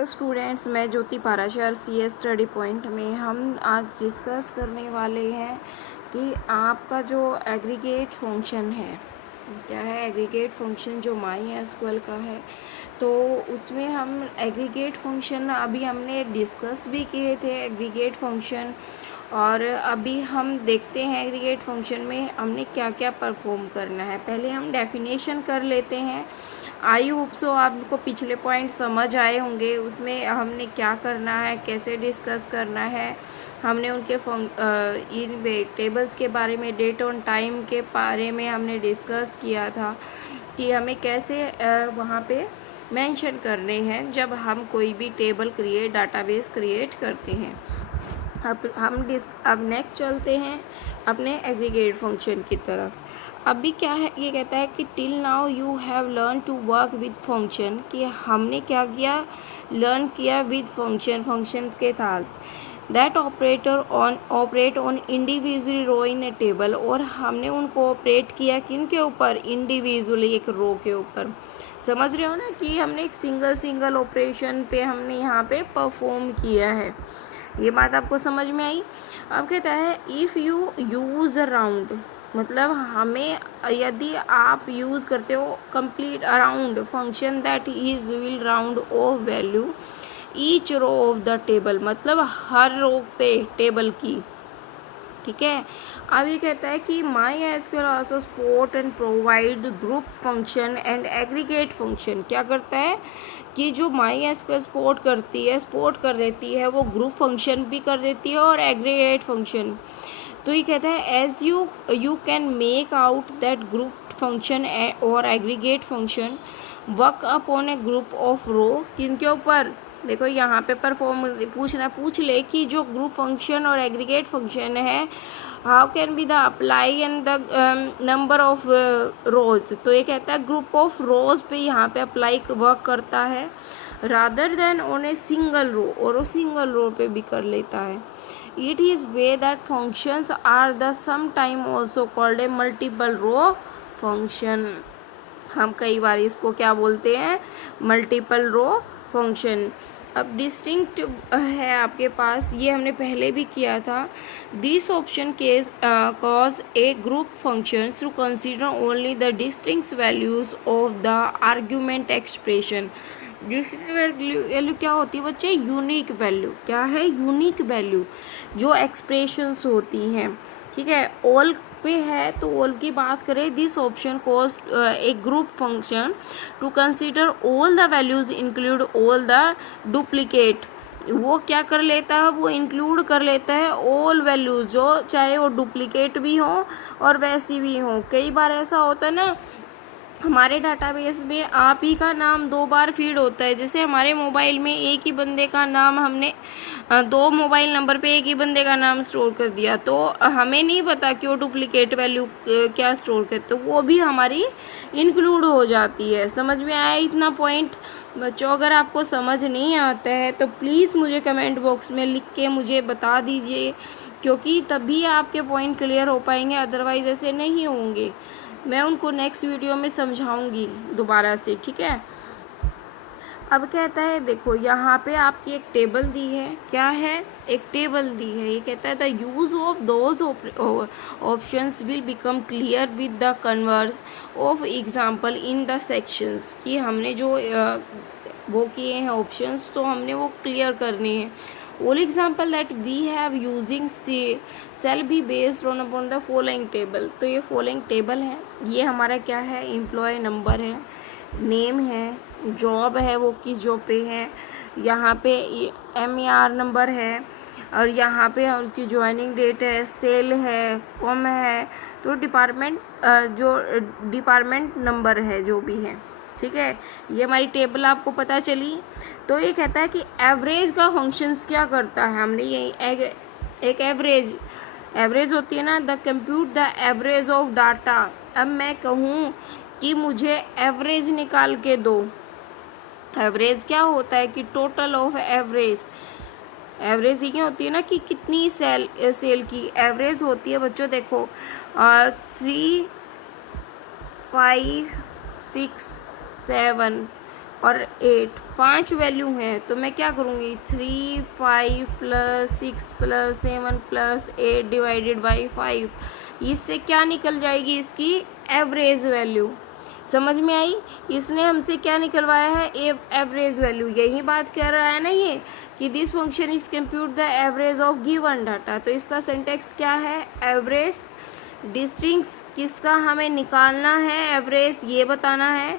Hello students, मैं ज्योति Parashar CS study point में हम आज डिस्कस करने वाले हैं कि आपका जो एग्रीगेट फंक्शन है क्या है। एग्रीगेट फंक्शन जो MySQL का है, तो उसमें हम एग्रीगेट फंक्शन अभी हमने डिस्कस भी किए थे एग्रीगेट फंक्शन, और अभी हम देखते हैं एग्रीगेट फंक्शन में हमने क्या क्या परफॉर्म करना है। पहले हम डेफिनेशन कर लेते हैं। आई होप सो आपको पिछले पॉइंट समझ आए होंगे, उसमें हमने क्या करना है, कैसे डिस्कस करना है। हमने उनके इन टेबल्स के बारे में, डेट ऑन टाइम के बारे में हमने डिस्कस किया था कि हमें कैसे वहाँ पे मेंशन करने हैं जब हम कोई भी टेबल डाटाबेस क्रिएट करते हैं। अब नेक्स्ट चलते हैं अपने एग्रीगेट फंक्शन की तरफ। अभी क्या है, ये कहता है कि till now you have learn to work with function, कि हमने क्या किया, लर्न किया विद फंक्शन के साथ that operate on individual row in a table, और हमने उनको ऑपरेट किया किन के ऊपर, इंडिविजुअली एक रो के ऊपर। समझ रहे हो ना कि हमने एक सिंगल ऑपरेशन पे हमने यहाँ पे परफॉर्म किया है। ये बात आपको समझ में आई। अब कहता है इफ़ यू यूज अराउंड, मतलब हमें यदि आप यूज़ करते हो complete around function that is will round off value each row of the table, मतलब हर रो पे टेबल की, ठीक है। अब ये कहता है कि MySQL also support and provide group function and aggregate function। क्या करता है कि जो MySQL सपोर्ट कर देती है वो ग्रुप फंक्शन भी कर देती है और एग्रीगेट फंक्शन। तो ये कहता है as you can make out that group function और aggregate function work upon a group of row, किनके ऊपर, देखो यहाँ पे पूछ ले कि जो ग्रुप फंक्शन और एग्रीगेट फंक्शन है how can be the apply and the number of rows. तो ये कहता है ग्रुप ऑफ रोज पे यहाँ पे अप्लाई वर्क करता है rather than on a single row, और वो सिंगल रो पे भी कर लेता है। It is way that functions are the some time also called a multiple row function. हम कई बार इसको क्या बोलते हैं, मल्टीपल रो फंक्शन। अब डिस्टिंक्ट है आपके पास, ये हमने पहले भी किया था। This option case cause a group function to consider only the distinct values of the argument expression. Distinct value क्या होती है बच्चे, यूनिक वैल्यू। क्या है, यूनिक वैल्यू जो एक्सप्रेशंस होती हैं, ठीक है। ऑल पे है तो ऑल की बात करें, this option cause a group function to consider all the values include all the duplicate. वो क्या कर लेता है, वो इंक्लूड कर लेता है ऑल वैल्यूज, जो चाहे वो डुप्लीकेट भी हो और वैसी भी हो। कई बार ऐसा होता है ना, हमारे डाटाबेस में आप ही का नाम 2 बार फीड होता है। जैसे हमारे मोबाइल में एक ही बंदे का नाम, हमने 2 मोबाइल नंबर पे एक ही बंदे का नाम स्टोर कर दिया, तो हमें नहीं पता कि वो डुप्लीकेट वैल्यू क्या स्टोर करते, तो वो भी हमारी इंक्लूड हो जाती है। समझ में आया इतना पॉइंट बच्चों? अगर आपको समझ नहीं आता है तो प्लीज़ मुझे कमेंट बॉक्स में लिख के मुझे बता दीजिए, क्योंकि तभी आपके पॉइंट क्लियर हो पाएंगे, अदरवाइज ऐसे नहीं होंगे। मैं उनको नेक्स्ट वीडियो में समझाऊंगी दोबारा से, ठीक है। अब कहता है देखो यहाँ पे आपकी एक टेबल दी है, क्या है, एक टेबल दी है। ये कहता है the use of those options will become clear with the converse of example in the sections, कि हमने जो वो किए हैं ऑप्शंस, तो हमने वो क्लियर करने हैं। All example that we have using shall be based on upon the following table. तो ये फॉलोइंग टेबल है, ये हमारा क्या है, एम्प्लॉय नंबर है, नेम है, जॉब है वो किस जॉब पे है, यहाँ पे MER नंबर है, और यहाँ पे उसकी ज्वाइनिंग डेट है, सेल है, कॉम है, तो डिपार्टमेंट नंबर है जो भी है, ठीक है। ये हमारी टेबल आपको पता चली। तो ये कहता है कि एवरेज का फंक्शंस क्या करता है, हमने यही एक एवरेज होती है ना, the compute the average of data. अब मैं कहूँ कि मुझे एवरेज निकाल के दो, एवरेज क्या होता है कि टोटल ऑफ एवरेज ये होती है ना कि कितनी सेल की एवरेज होती है बच्चों। देखो 3, 5, 6, 7 और 8, 5 वैल्यू हैं, तो मैं क्या करूँगी 3, 5 + 6 + 7 + 8 डिवाइडेड बाई 5, इससे क्या निकल जाएगी इसकी एवरेज वैल्यू। समझ में आई? इसने हमसे क्या निकलवाया है एवरेज वैल्यू। यही बात कह रहा है ना ये कि this function is compute the average of given data. तो इसका सिंटेक्स क्या है, एवरेज डिस्टिंक्स किसका हमें निकालना है, एवरेज ये बताना है,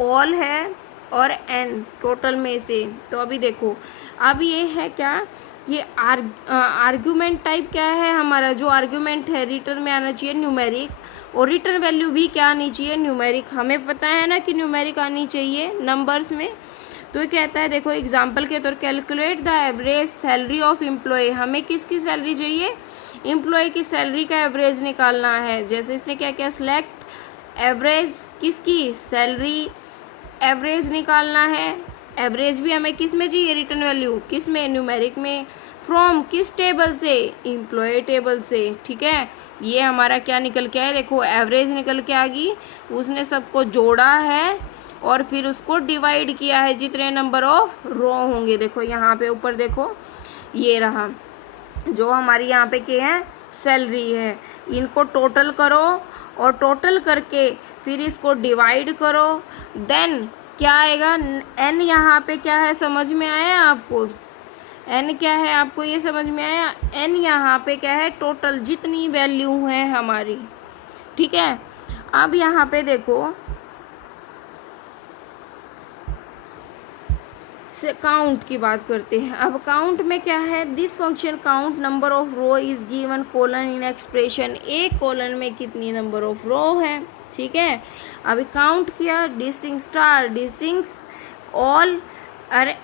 ऑल है और एन टोटल में से। तो अभी देखो, अब ये है क्या कि आर्ग्यूमेंट टाइप क्या है हमारा, जो आर्ग्यूमेंट है रिटर्न में आना चाहिए न्यूमेरिक, और रिटर्न वैल्यू भी क्या आनी चाहिए न्यूमेरिक। हमें पता है ना कि न्यूमेरिक आनी चाहिए नंबर्स में। तो ये कहता है देखो एग्जाम्पल के तौर calculate the average salary of employ, हमें किसकी सैलरी चाहिए, एम्प्लॉय की सैलरी का एवरेज निकालना है। जैसे इसने क्या किया, सिलेक्ट एवरेज किसकी सैलरी एवरेज निकालना है। एवरेज भी हमें किस में चाहिए, रिटर्न वैल्यू किस में, न्यूमेरिक में। फ्रॉम किस टेबल से, एम्प्लॉय टेबल से। ठीक है, ये हमारा क्या निकल के आया, देखो एवरेज निकल के आ गई, उसने सबको जोड़ा है और फिर उसको डिवाइड किया है जितने नंबर ऑफ रो होंगे। देखो यहाँ पे ऊपर देखो, ये रहा जो हमारी यहाँ पे क्या है सैलरी है, इनको टोटल करो और टोटल करके फिर इसको डिवाइड करो, देन क्या आएगा एन। यहाँ पे क्या है समझ में आया आपको, एन क्या है आपको ये समझ में आया, एन यहाँ पे क्या है टोटल जितनी वैल्यू है हमारी। ठीक है, अब यहाँ पे देखो से काउंट की बात करते हैं। अब काउंट में क्या है, this function count number of row is given column in expression, एक कोलन में कितनी नंबर ऑफ रो है। ठीक है, अभी काउंट किया, डिस्टिंग स्टार डिस्टिंग ऑल अरे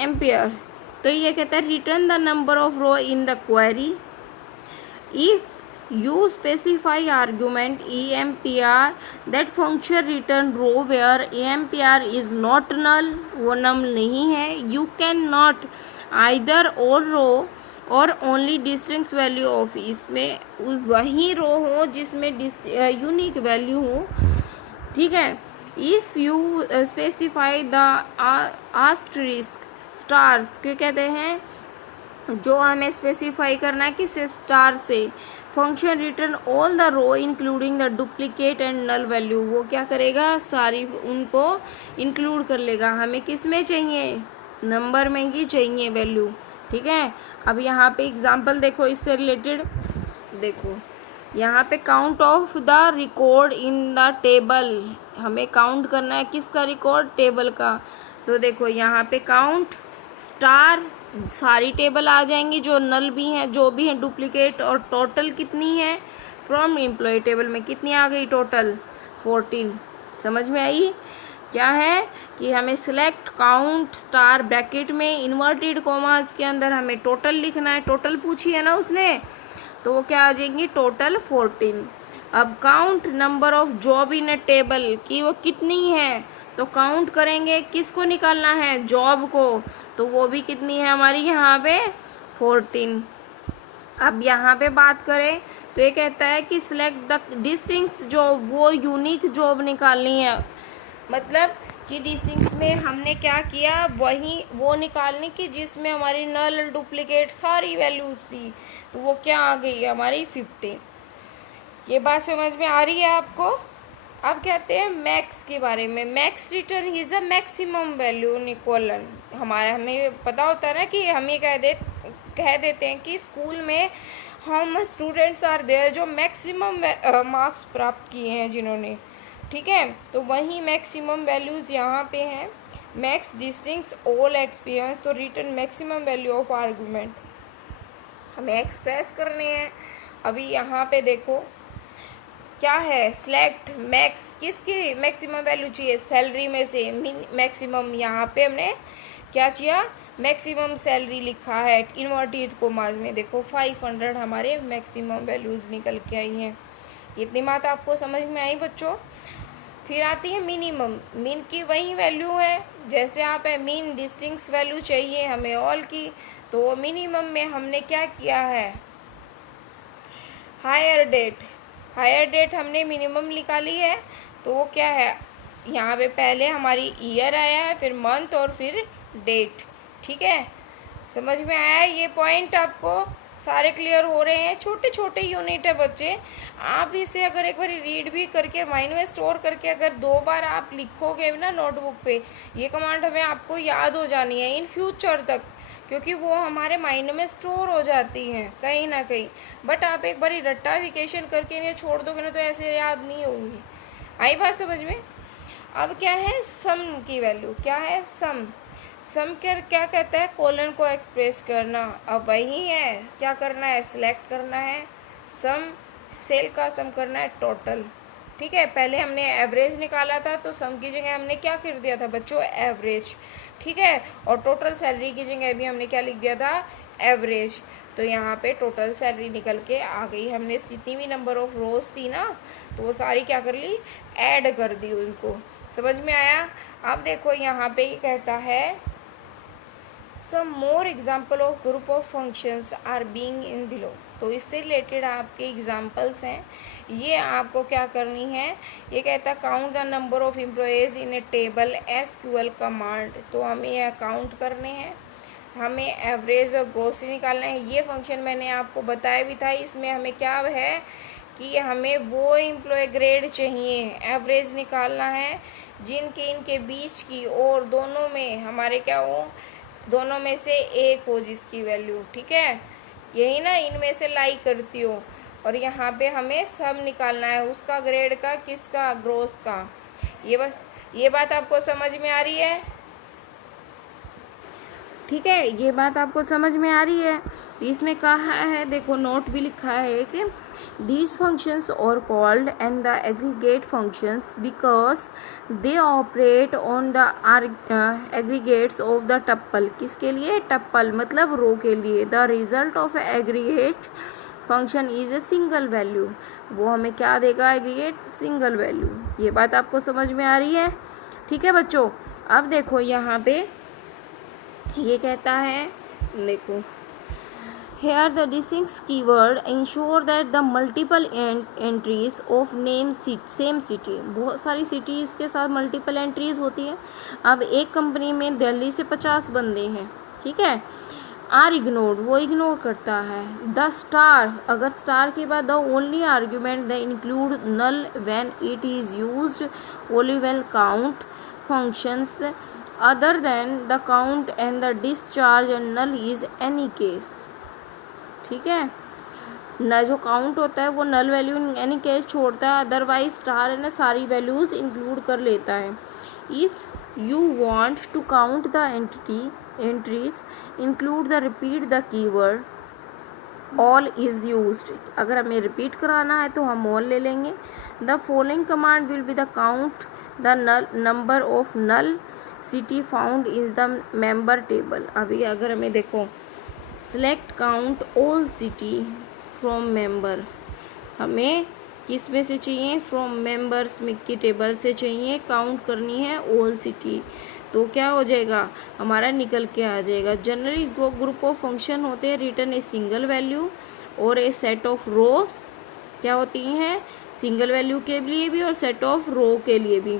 एम्पियर। तो ये कहता है return the number of row in the query if you specify argument empr that function return row where empr is not null, वो null नहीं है, you cannot either or row और ओनली डिस्टिंक्ट वैल्यू ऑफ, इसमें वही रो हो जिसमें unique value हो। ठीक है, if you specify the asterisk stars, क्या कहते हैं जो हमें स्पेसिफाई करना है किस स्टार से, function return all the row including the duplicate and null value, वो क्या करेगा सारी उनको इंक्लूड कर लेगा। हमें किस में चाहिए, नंबर में ही चाहिए वैल्यू। ठीक है, अब यहाँ पे एग्जांपल देखो इससे रिलेटेड, देखो यहाँ पे count of the record in the table, हमें काउंट करना है किसका रिकॉर्ड, टेबल का। तो देखो यहाँ पे काउंट स्टार सारी टेबल आ जाएंगी जो नल भी हैं जो भी हैं डुप्लीकेट, और टोटल कितनी है फ्रॉम एम्प्लॉय टेबल में कितनी आ गई टोटल 14। समझ में आई क्या है कि हमें सिलेक्ट काउंट स्टार ब्रैकेट में इन्वर्टेड कॉमास के अंदर हमें टोटल लिखना है, टोटल पूछी है ना उसने, तो वो क्या आ जाएंगी टोटल 14। अब count number of job in a table की वो कितनी है, तो काउंट करेंगे किसको निकालना है, जॉब को, तो वो भी कितनी है हमारी यहाँ पे 14। अब यहाँ पे बात करें तो ये कहता है कि सिलेक्ट द डिस्टिंक्ट जॉब, वो यूनिक जॉब निकालनी है, मतलब कि डिस्टिंक्ट में हमने क्या किया वही वो निकालने की जिसमें हमारी नल डुप्लीकेट सारी वैल्यूज थी, तो वो क्या आ गई हमारी 15। ये बात समझ में आ रही है आपको। अब कहते हैं मैक्स के बारे में, max return is a maximum value निकोलन। हमें पता होता है ना कि हम ये कह देते हैं कि स्कूल में हम स्टूडेंट्स आर देयर जो मैक्सिमम मार्क्स प्राप्त किए हैं जिन्होंने। ठीक है, तो वही मैक्सिमम वैल्यूज़ यहाँ पे हैं, मैक्स डिस्टिंक्ट्स ऑल एक्सपीरियंस, तो return maximum value of argument हमें एक्सप्रेस करने हैं। अभी यहाँ पे देखो क्या है, सिलेक्ट मैक्स किसकी मैक्सिमम वैल्यू चाहिए, सैलरी में से मैक्सिमम, यहाँ पे हमने क्या किया मैक्सिमम सैलरी लिखा है इन्वर्टेड कॉमास में। देखो 500 हमारे मैक्सिमम वैल्यूज़ निकल के आई हैं। इतनी बात आपको समझ में आई बच्चों। फिर आती है मिनिमम, मीन की वही वैल्यू है जैसे आप है, मीन डिस्टिंक्ट वैल्यू चाहिए हमें ऑल की, तो मिनिमम में हमने क्या किया है हायर डेट हमने मिनिमम निकाली है, तो वो क्या है यहाँ पे पहले हमारी ईयर आया है, फिर मंथ और फिर डेट। ठीक है, समझ में आया है ये पॉइंट आपको? सारे क्लियर हो रहे हैं? छोटे छोटे यूनिट है बच्चे, आप इसे अगर एक बार रीड भी करके माइंड में स्टोर करके अगर 2 बार आप लिखोगे ना नोटबुक पे, ये कमांड हमें आपको याद हो जानी है इन फ्यूचर तक, क्योंकि वो हमारे माइंड में स्टोर हो जाती हैं कहीं ना कहीं। बट आप एक बार रट्टाफिकेशन करके इन्हें छोड़ दोगे ना तो ऐसे याद नहीं होंगी। आई बात समझ में? अब क्या है, सम की वैल्यू क्या है, सम। सम क्या कहता है, कोलन को एक्सप्रेस करना। अब वही है, क्या करना है, सिलेक्ट करना है सम, सेल का सम करना है टोटल। ठीक है, पहले हमने एवरेज निकाला था तो सम की जगह हमने क्या कर दिया था बच्चों, एवरेज। ठीक है, और टोटल सैलरी की जगह भी हमने क्या लिख दिया था, एवरेज। तो यहाँ पे टोटल सैलरी निकल के आ गई। हमने जितनी भी नंबर ऑफ रोज थी ना तो वो सारी क्या कर ली, ऐड कर दी उनको। समझ में आया? अब देखो यहाँ पे ये कहता है some more example of group of functions are being in below. तो इससे रिलेटेड आपके एग्जाम्पल्स हैं, ये आपको क्या करनी है। ये कहता है count the number of employees in a table SQL command. तो हमें ये काउंट करने हैं, हमें एवरेज और ग्रोस निकालना है। ये फंक्शन मैंने आपको बताया भी था, इसमें हमें क्या है कि हमें वो एम्प्लॉय ग्रेड चाहिए, एवरेज निकालना है जिनके इनके बीच की और दोनों में हमारे क्या हो, दोनों में से एक हो जिसकी वैल्यू। ठीक है, यही ना इनमें से लाई करती हो। और यहाँ पे हमें सब निकालना है, उसका ग्रेड का, किसका, ग्रोस का। ये बात आपको समझ में आ रही है? ठीक है, ये बात आपको समझ में आ रही है? इसमें कहा है, देखो नोट भी लिखा है कि these functions are called and the aggregate functions because they operate on the aggregates of the tuple। किसके लिए, tuple मतलब रो के लिए। the result of aggregate function is a single value। वो हमें क्या देगा, aggregate single value। ये बात आपको समझ में आ रही है? ठीक है बच्चों, अब देखो यहाँ पे ये कहता है, देखो here the distinct keyword ensure that the multiple entries of name same city। बहुत सारी सिटीज़ के साथ मल्टीपल एंट्रीज होती है। अब एक कंपनी में दिल्ली से 50 बंदे हैं, ठीक है, आर इग्नोर्ड, वो इग्नोर करता है। द स्टार, अगर स्टार के बाद the only argument the include null when it is used only when count functions other than the count and the discharge and null is any case. ठीक है, न जो काउंट होता है वो null value in any case छोड़ता है, otherwise star है ना सारी वैल्यूज इंक्लूड कर लेता है। If you want to count the entries include the repeat the keyword all is used. अगर हमें रिपीट कराना है तो हम ऑल ले लेंगे। The following command will be the count the number of null city found is the member table. अभी अगर हमें देखो select count all city from member, हमें किस में से चाहिए, फ्रॉम मेंबर्स में की टेबल से चाहिए, काउंट करनी है ऑल सिटी। तो क्या हो जाएगा, हमारा निकल के आ जाएगा। जनरली वो ग्रुप ऑफ फंक्शन होते हैं रिटर्न ए सिंगल वैल्यू और ए सेट ऑफ रोज क्या होती हैं, सिंगल वैल्यू के लिए भी और सेट ऑफ रो के लिए भी।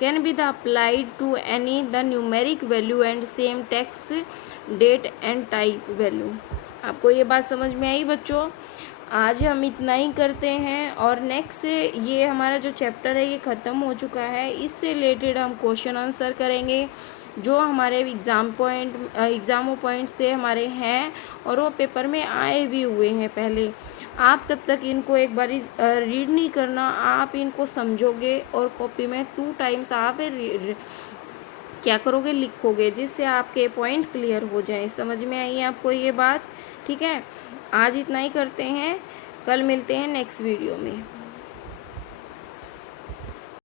Can be the applied to any the numeric value and same text date and type value. आपको ये बात समझ में आई बच्चों? आज हम इतना ही करते हैं और नेक्स्ट ये हमारा जो चैप्टर है ये ख़त्म हो चुका है। इससे रिलेटेड हम क्वेश्चन आंसर करेंगे जो हमारे एग्ज़ामों पॉइंट से हमारे हैं और वो पेपर में आए भी हुए हैं पहले। आप तब तक इनको एक बार रीड नहीं करना, आप इनको समझोगे और कॉपी में 2 टाइम्स आप क्या करोगे, लिखोगे, जिससे आपके पॉइंट क्लियर हो जाए। समझ में आई आपको ये बात? ठीक है, आज इतना ही करते हैं, कल मिलते हैं नेक्स्ट वीडियो में।